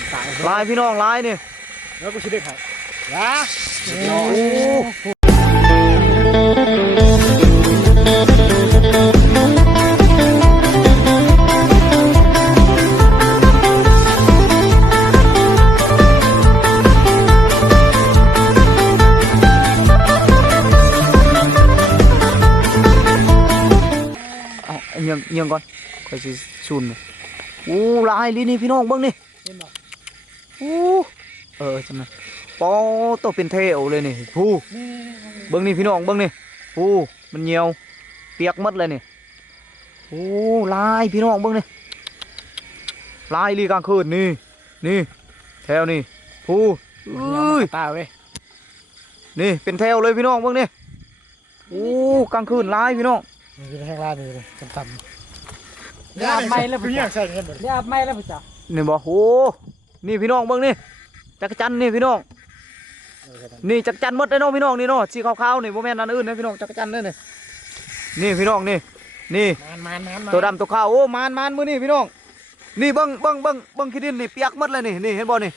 จับตายลายพี่น้องลายนี่แล้วกูชิได้ไข่ยาโอ้เอาเงียงเงียงก่อนค่อยสิชุนโอ้ลายลีนี่พี่น้องเบิ่งนี่เห็นบ่โอ้เออจำได้ปอตัวเป็นเทวเลยนี่ผู้นี่เบิ้งนี่พี่น้องเบิ้งนี่ผู้มันเหี่ยวเปียกหมดเลยนี่โอ้ลายพี่น้องเบิ้งนี่ลายลีกลางคืนนี่นี่แถวนี่ผู้เอ้ยตาเว้ยนี่เป็นแถวเลยพี่น้องเบิ้งนี่โอ้กลางคืนลายพี่น้องนี่คือแห้งลาดนี่เลยต่ำๆเนี่ยอาบไม้แล้วพี่พี่ยัจ๋างใส่เงินหมดเนี่ยอาบไม้แล้วพี่จ๋านี่บอกโอ้ นี่พี่น้องเบิ้งนี่จักรจันทร์นี่พี่น้องนี่จักรจันทร์หมดเลยเนาะพี่น้องนี่เนาะสีขาวๆนี่โมแม่นอันอื่นนะพี่น้องจักรจันทร์นี่นี่นี่พี่น้องนี่นี่มานมานมานตัวดำตัวขาวโอ้มานมานมือนี่พี่น้องนี่เบิ้งเบิ้งเบิ้งเบิ้งขี้ดินนี่เปียกหมดเลยนี่นี่เห็นบ่นี่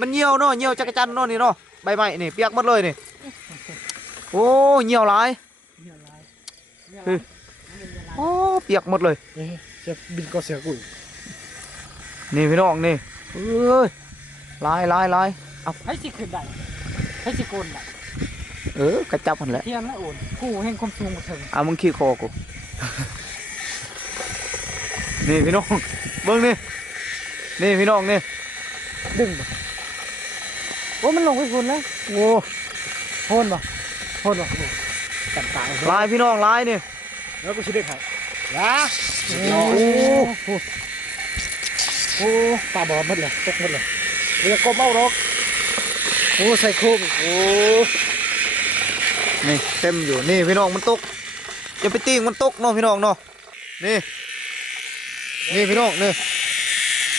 มันเหี่ยวเนาะเหี่ยวจักรจันทร์เนาะนี่เนาะใบไม้นี่เปียกหมดเลยนี่โอ้เหี่ยวหลายโอ้เปียกหมดเลยนี่เจะบินก็เสือกุยนี่พี่น้องนี่ เอ้ยลายลายลายเอาให้สิขึ้นได้ให้สิโกนได้เออกระจับมันแหละเทียมและโอนผู้แห่งความสูงมาถึงเอามึงขี้คอกูนี่พี่น้องเบิ้งนี่นี่พี่น้องนี่ดึงบ่โอ้มันลงไปฝุ่นแล้วโอ้โหนบ่โหนบ่จับตายลายพี่น้องลายนี่แล้วกูชิได้ไข่ยาโอ้ โอ้ตาบอดหมดเลยตกหมดเลยเรียกกบเมาหรอกโอ้ใส่โคมอีกโอ้นี่เต็มอยู่นี่พี่น้องมันตกอย่าไปติ้งมันตกเนาะพี่น้องเนาะนี่ นี่พี่น้องนี่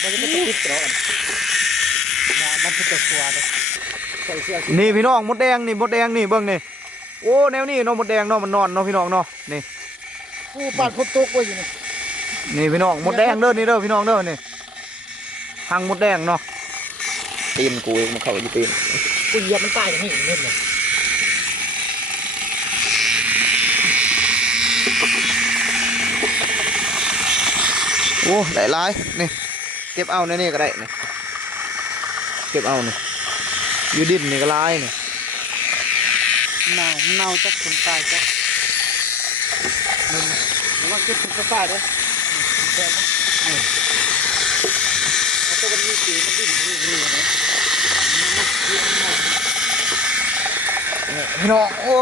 มันจะไม่ติดตรอนนะมันเป็นตัวสัวเลยใส่เสื้อสีนี่พี่น้องมดแดงนี่มดแดงนี่เบิ่งนี่โอ้แนวนี้เนาะมดแดงเนาะมันนอนเนาะพี่น้องเนาะนี่กูปาดคนตกไว้อยู่นี่นี่พี่น้องมดแดงเด้อนี่เด้อพี่น้องเด้อนี่ ทางมดแดงเนาะตีนกูเองมันเข้าอยู่ตีนกูเหยียบมันตายอย่างนี้เล่นเลยโอ้หลายหลายนี่เก็บเอาในนี่ก็ได้นี่เก็บเอานี่อยู่ดินนี่ก็หลายนี่หนาวหนาวจักคนตายจักมันว่าเก็บถุงกระป๋าเด้อแค่นั้นแล้วก็ มันมีสีมันดิ้นนี่นี่นะพี่น้องโอ้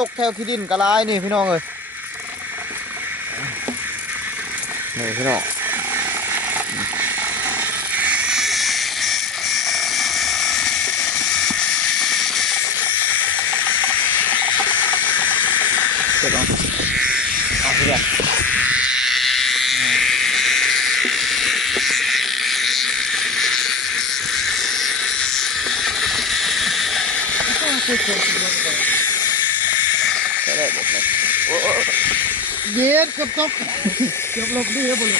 ตกแถวขี้ดินก็หลายนี่พี่น้องเอ้ยนี่พี่น้องเก็บเอาเอาทีเดียว ใช้ได้หมดเลยโอ้โอ้เย็นเกือบตกเกือบลงดีครับบุญ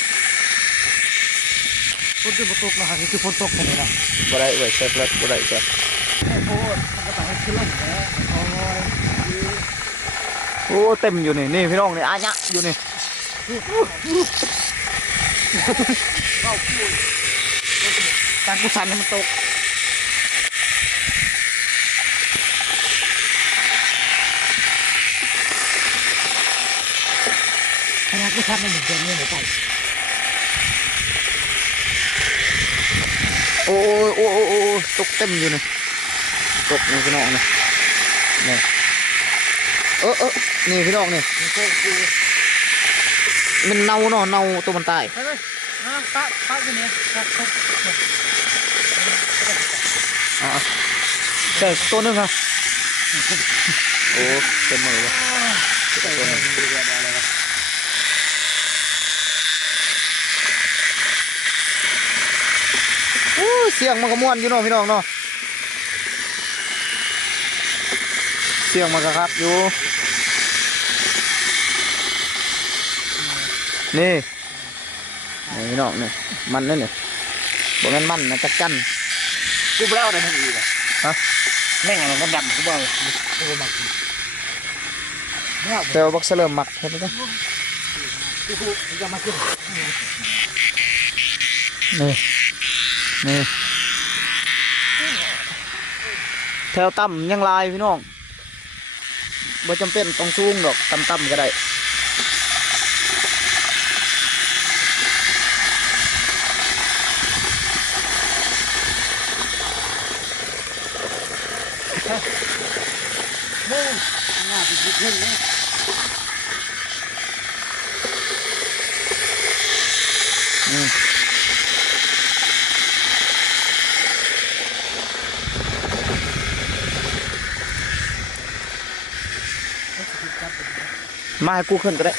ฝนจะตกนะฮะนี่คือฝนตกกันเลยนะบ่ได้เว้ยใช้แลชบ่ได้ใช่โอ้โหมันก็ต้องห้ขึ้นลงแล้วโอ้โอ้เต็มอยู่นี่นี่พี่น้องนี่อาญะอยู่นี่การกุศลให้มันตกขนาด กุศลมันหมือนเดิมเนี่ยไม่ไปโอ้ยโอ้โอ้โอ้โอ้ตกเต็มอยู่นี่ตกนี่พี่น้องนี่นี่เออเออนี่พี่น้องนี่มันโค้งกูมันเน่าเนาะเน่าตัวมันตายไปเลยนะตาตาอยู่เนี่ยครับครับอะแต่ตัวนึงครับโอ้เต็มมือวะตัวนึงโอ้ เสียงมันก็ม่วนอยู่เนาะพี่น้องเนาะเสียงมันก็ครับอยู่ นี่นี่พี่น้องนี่มันนั่นนี่บ่แม่นมันนะจักจันกูไม่ได้เอาอะไรทั้งอีกอะฮะแม่งอะไรมันดำกูบอกกูบอกมันเนี่ยแต่ว่าบักเสลิมมักเห็นไหมกูกูจะมากิน นี่แถวต่ำยังลายพี่น้องบ่จำเป็นต้องสูงดอกต่ำๆก็ได้เฮ้ยหน้าไปกินเพิ่งนะ มาให้กูขึ้นก็ได้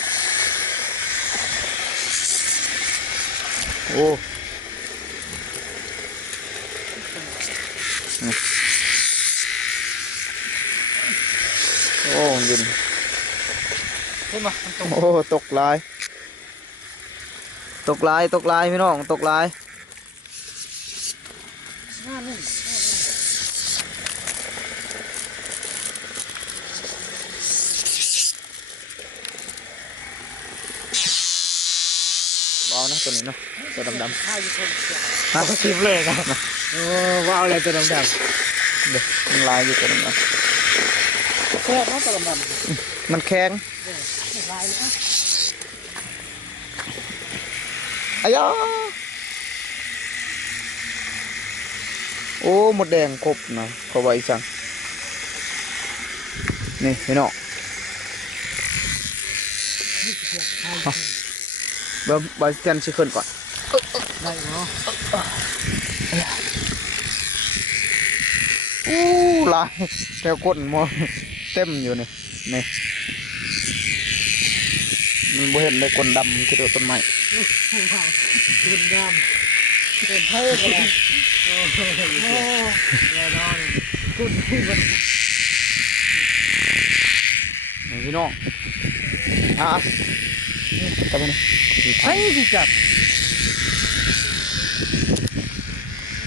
โอ้อืมโอ้ยินเห็นปะมันตรงโอ้ ตกหลาย ตกหลาย ตกหลายพี่น้อง ตกหลาย หน้านึ่ง บเอานะตัวนี้เนาะตัวดำข้าวอยู่คนเดียวๆฮะชิมเลยครับโอ้ว้าวเลยตัวดำเด็กมันลายอยู่ตัวดำๆแซ่บนะตัวดำๆมันแข็งๆลายเลยอะอายาโอ้หมดแดงครบนะเขาไว้สั่งนี่พี่น้องเบิ่มบอยสแกนชิคเกิลก่อน ได้เนาะอู้ลายแถวก้นหมดเต็มอยู่นี่นี่มันบ่เห็นเลยก้นดำคือตัวต้นไม้คุณดำเป็นเท่เลยโอ้โหแน่นอนคุณที่มันนี่พี่น้องอะจับไป นี่ใช่สิจับ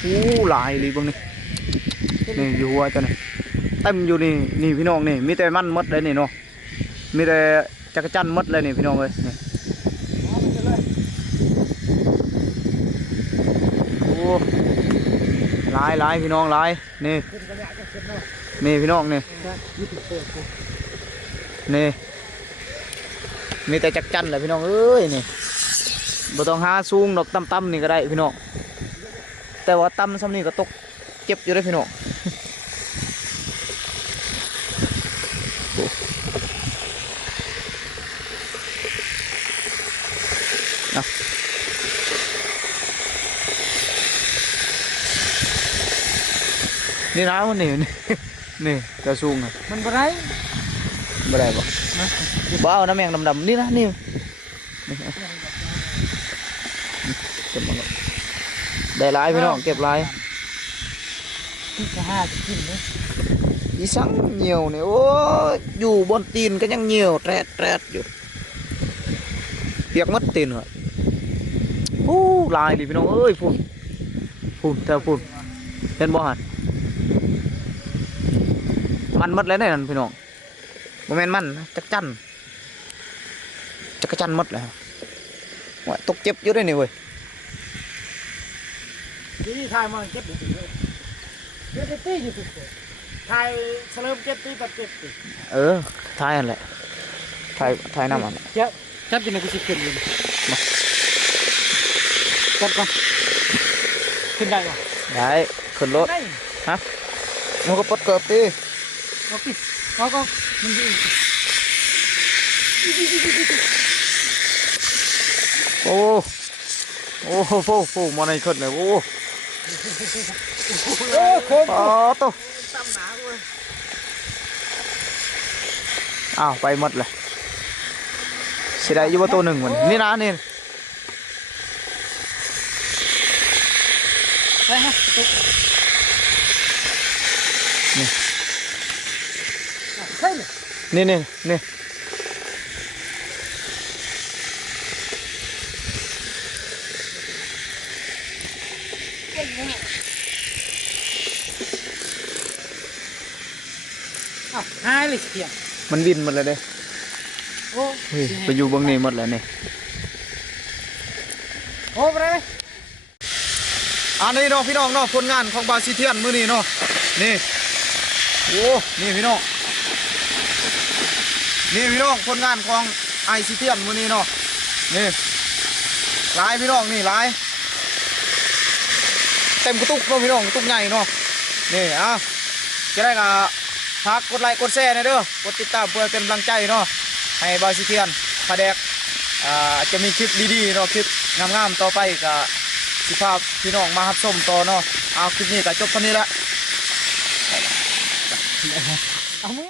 อู้ลายเลยบิ่งนี่นี่อยู่หัวจ้านี่เต็มอยู่นี่นี่พี่น้องนี่มีแต่มันมดเลยนี่เนาะมีแต่จักรจันมดเลยนี่พี่น้องเอ้ยนี่โอ้ลายลายพี่น้องลายนี่นี่พี่น้องนี่นี่ มีแต่จักจันแหละพี่น้องเอ้ยนี่บ่ต้องหาสูงดอกต่ำๆนี่ก็ได้พี่น้องแต่ว่าต่ำซ้ำนี่ก็ตกเจ็บอยู่ได้พี่น้องนี่นะมันนี่นี่กระสูงอะมันบ่ได้ ไม่ได้บ่บ่เอาน้ำแมงดำๆนี่นะนี่เอาเก็บมาก่อนได้ลายพี่น้องเก็บลายที่จะกินเลยอีสังเหนียวเนี่ยโอ้ยอยู่บนตีนก็ยังเหนียวแตรดแตรดอยู่เปียกมัดตีนเหรอโอ้ลายดิพี่น้องเอ้ยพุ่นพุ่นแต่พุ่นเห็นบ่หันมันหมดแล้วเนี่ยนั่นพี่น้อง โมเมนมันนะจักจันจักรจันหมดแล้วว่าตกเจ็บอยู่ได้นี่เว้ยที่นี่ทายมันเจ็บอยู่เลยเจ็บตีอยู่สุดเลยทายเสลิมเจ็บตีตัดเจ็บตีเออทายอันแหละทายทายน้ำมันเจ็บเจ็บจนกูสิขึ้นเลยจับก่อนขึ้นได้ปะได้ขึ้นรถได้มันก็ปลดเกิบตีเอาปิดเอาก็ มันดีโอ้โอ้โหโฟโฟมาในขึ้นเลยโอ้เออโค้งอ๋อโตตั้มหนากูเลยอ้าวไปหมดเลยเสียดายอยู่ว่าตัวหนึ่งเหมือนนี่นะนี่ไปฮะตุ๊กใช่เลยนี่ยเนี่อ้าวหายเลยเสียงมันบินหมดเลยเด้โอ้เฮ้ยไปอยู่บางนี้หมดแล้วเนี่ยโอ้ไปเลยอันนี้เนาะพี่น้องเนาะผลงานของบาซิเทียนมื้อนี้เนาะนี่โอ้นี่พี่น้อง นี่พี่น้องผลงานของไอซิเทียนมือนี้เนาะนี่ลายพี่น้องนี่ลายเต็มกระตุกเนาะพี่น้องกระตุกใหญ่เนาะนี่อะจะได้กับพักกดไลค์กดแชร์นะเด้อกดติดตามเพื่อเป็นกำลังใจเนาะให้บาซิเทียนพาแดกอ่าจะมีคลิปดีๆเนาะคลิปงามๆต่อไปกับสิภาพพี่น้องมารับชมต่อเนาะเอาคลิปนี้ก็จบเท่านี้ละเอามือ